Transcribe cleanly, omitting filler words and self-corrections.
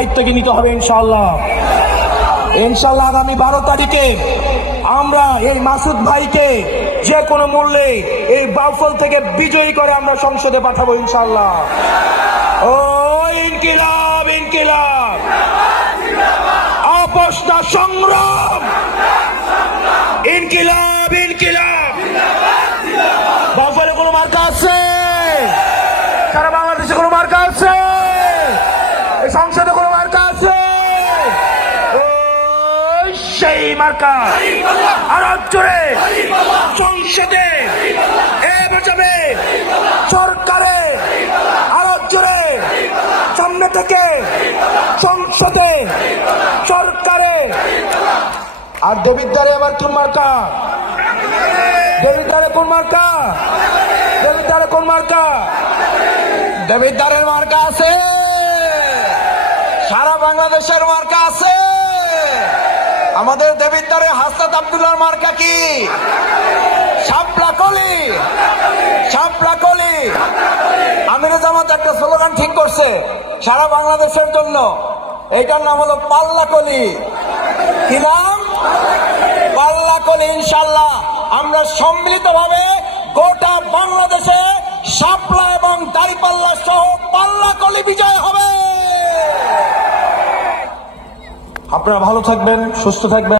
দায়িত্বকে নিতে হবে ইনশাআল্লাহ। ইনশাআল্লাহ আগামী 12 তারিখে আমরা এই মাসুদ ভাইকে যে কোনো মূল্যে এই বাউফল থেকে বিজয়ী করে আমরা সংসদে পাঠাবো ইনশাআল্লাহ। ও ইনকিলাব ইনকিলাব, আপোষ না সংগ্রাম, ইনকিলাব ইনকিলাব। বাউফলে কোনো মার্কা আছে? সারা বাংলাদেশে কোনো মার্কা আছে? এই সংসদে কোনো মার্কা আছে? সেই মার্কা আরো জোরে সংসদে এ বাঁচাবে সরকারে, আরো জোরে সামনে থেকে সংসদে সরকারে। আর দেবিদ্বারে আবার কোন মার্কা? দেবিদ্বারে কোন মার্কা? দেবিদ্বারে কোন মার্কা? দেবিদ্বারের মার্কা আছে, সারা বাংলাদেশের মার্কা আছে। আমাদের দেবিদ্বারে হাসনাত আব্দুল্লাহর মার্কা কি? শাপলা কলি, শাপলা কলি। আমিরে জামাত একটা স্লোগান ঠিক করছে সারা বাংলাদেশের জন্য, এটার নাম হলো পাল্লা কলি। কি নাম? পাল্লা কলি। ইনশাআল্লাহ আমরা সম্মিলিতভাবে গোটা বাংলাদেশে শাপলা এবং দাঁড়িপাল্লা সহ পাল্লা কলি বিজয় হবে। আপনারা ভালো থাকবেন, সুস্থ থাকবেন।